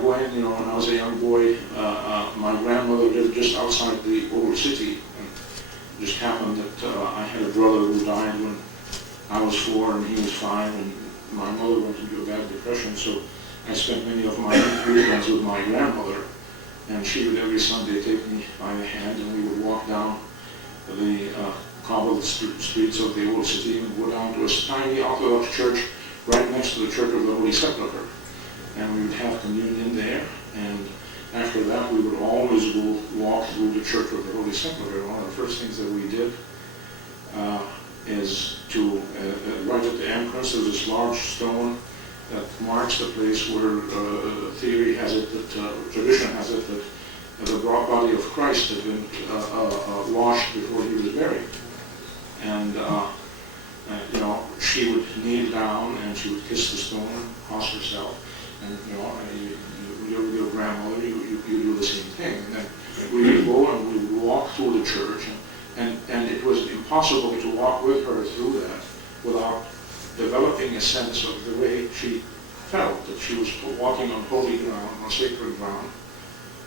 went, when I was a young boy, my grandmother lived just outside the old city. And it just happened that I had a brother who died when I was 4 and he was 5, and my mother went into a bad depression, so I spent many of my weekends with my grandmother, and she would every Sunday take me by the hand, and we would walk down the cobbled streets of the old city and go down to a tiny Orthodox church right next to the Church of the Holy Sepulchre. And we would have communion there, and after that we would always go walk through the Church of the Holy Sepulchre. One of the first things that we did is to, right at the entrance, there's this large stone that marks the place where theory has it, that tradition has it, that the body of Christ had been washed before he was buried. And she would kneel down and she would kiss the stone and cross herself. And your grandmother, you do the same thing. And then we would go and we would walk through the church, and it was impossible to walk with her through that without developing a sense of the way she felt, that she was walking on holy ground, on sacred ground,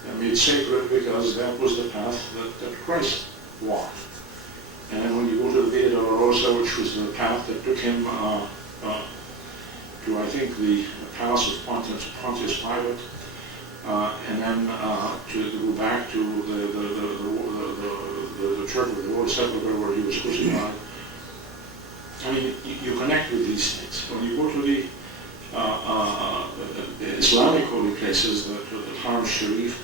and made sacred because that was the path that Christ walked. And then when you go to the Via Dolorosa, which was the path that took him to, I think, the palace of Pontius Pilate, and then to go back to the Church of the Holy Sepulchre where he was crucified. I mean, you connect with these things. When you go to the Islamic holy places, the Haram Sharif,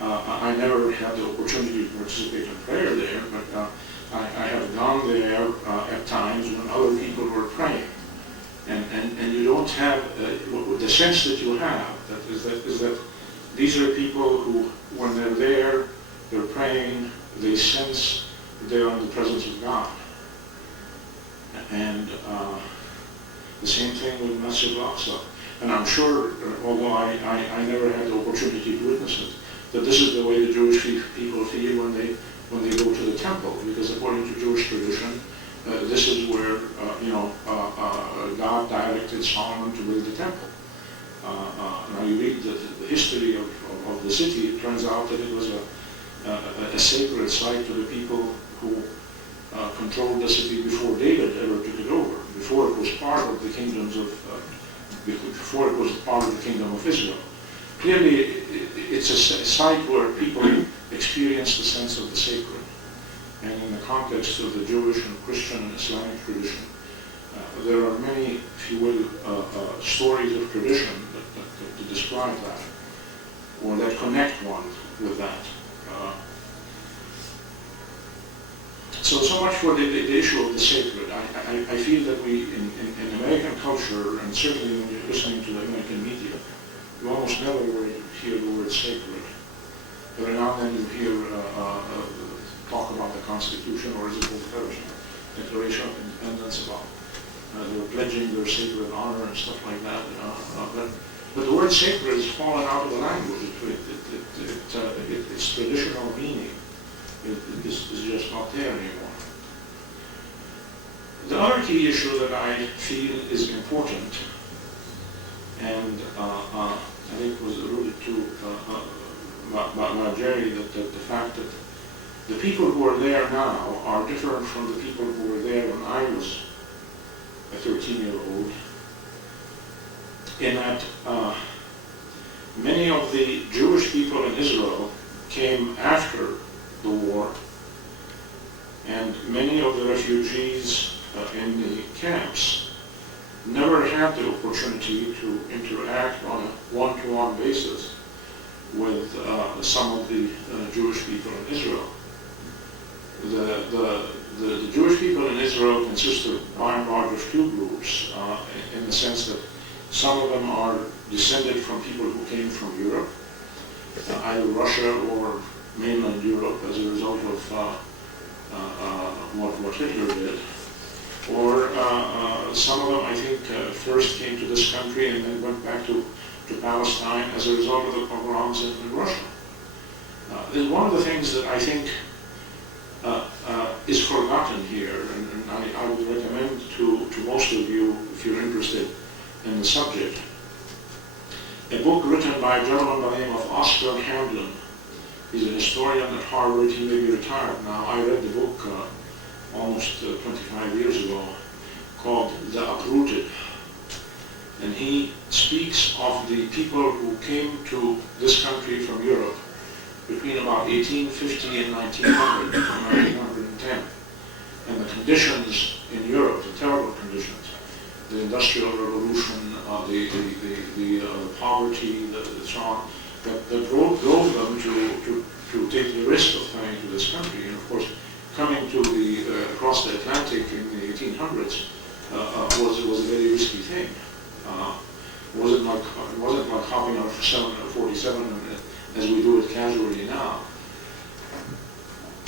I never had the opportunity to participate in prayer there, but I have gone there at times when other people were praying. And you don't have, the sense that you have, is that these are people who, when they're there, they're praying, they sense they're in the presence of God. And the same thing with Masjid al-Aqsa. And I'm sure, although I never had the opportunity to witness it, that this is the way the Jewish people feel when they go to the temple, because according to Jewish tradition, this is where God directed Solomon to build the temple. Now you read the history of the city. It turns out that it was a sacred site to the people who controlled the city before David ever took it over. Before it was part of the kingdom of Israel. Clearly, it's a site where people experience the sense of the sacred. And in the context of the Jewish and Christian and Islamic tradition, there are many, if you will, stories of tradition that describe that, or that connect one with that. So much for the issue of the sacred. I feel that we, in American culture, and certainly when you're listening to the American media, you almost never hear the word sacred. Every now and then you hear talk about the Constitution, or is it the Declaration of Independence, about they're pledging their sacred honor and stuff like that. But the word sacred has fallen out of the language. Its traditional meaning is just not there anymore. The other key issue that I feel is important, and I think was alluded to by Jerry, that the fact that the people who are there now are different from the people who were there when I was a 13-year-old, in that many of the Jewish people in Israel came after the war, and many of the refugees in the camps never had the opportunity to interact on a one-to-one basis with some of the Jewish people in Israel. The Jewish people in Israel consist of, by and large, of two groups, in the sense that some of them are descended from people who came from Europe, either Russia or mainland Europe, as a result of what Hitler did. Or some of them, I think, first came to this country and then went back to Palestine as a result of the pogroms in Russia. One of the things that I think is forgotten here, and I would recommend to most of you, if you're interested in the subject, a book written by a gentleman by the name of Oscar Hamlin. He's a historian at Harvard. He may be retired now. I read the book almost 25 years ago, called The Uprooted. And he speaks of the people who came to this country from Europe between about 1850 and 1900, 1910. And the conditions in Europe, the terrible conditions, the Industrial Revolution, the poverty, so on, that drove them to take the risk of coming to this country. And of course, coming to across the Atlantic in the 1800s was a very risky thing. It wasn't like hopping on a 747 as we do it casually now.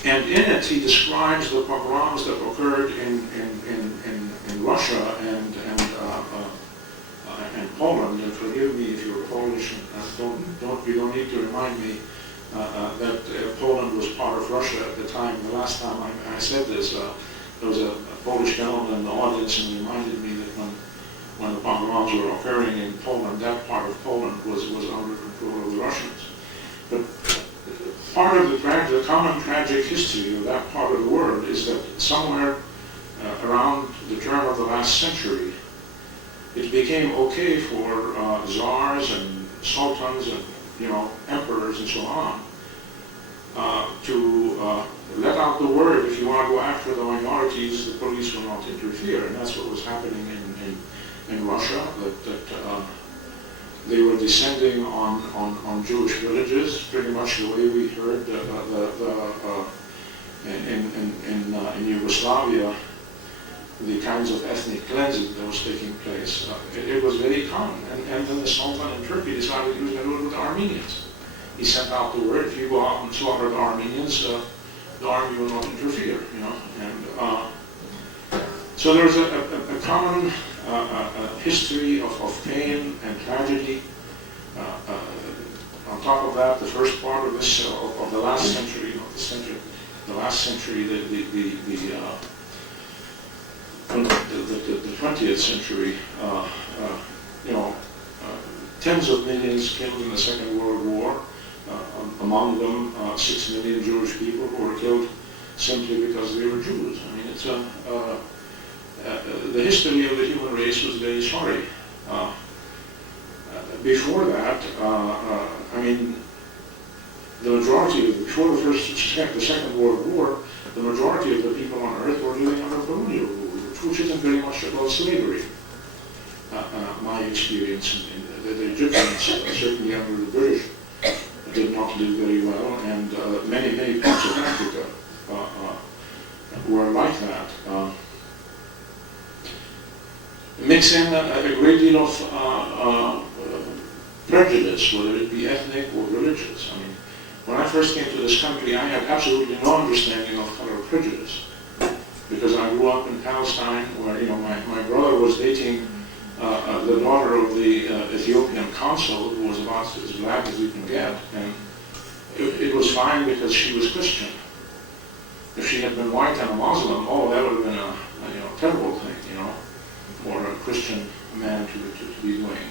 And in it, he describes the pogroms that occurred in Russia and Poland. And forgive me if you're Polish, and you don't need to remind me that Poland was part of Russia at the time. The last time I said this, there was a Polish gentleman in the audience and reminded me that when the pogroms were occurring in Poland, that part of Poland was under control of the Russians. But part of the common tragic history of that part of the world is that somewhere around the turn of the last century, it became okay for czars and sultans and emperors and so on to let out the word, if you want to go after the minorities, the police will not interfere. And that's what was happening in Russia, that they were descending on Jewish villages, pretty much the way we heard in Yugoslavia, the kinds of ethnic cleansing that was taking place. It was very common. And then the Sultan in Turkey decided he was going to do it with the Armenians. He sent out the word, if you go out and slaughter the Armenians, the army will not interfere, And so there's a common history of pain and tragedy. On top of that, the first part of this of the last century, the last century, the 20th century, tens of millions killed in the Second World War. Among them, 6 million Jewish people who were killed simply because they were Jews. I mean, it's the history of the human race was very sorry. Before that, the majority before the Second World War, the majority of the people on Earth were living under colonial rule, which isn't very much about slavery. My experience, the Egyptians, certainly under the British, did not live very well, and many parts of Africa were like that. Mix in a great deal of prejudice, whether it be ethnic or religious. I mean, when I first came to this country, I had absolutely no understanding of color prejudice, because I grew up in Palestine, where my brother was dating the daughter of the Ethiopian consul, who was about as black as you can get, and it was fine because she was Christian. If she had been white and a Muslim, that would have been a terrible thing, for a Christian man to be doing.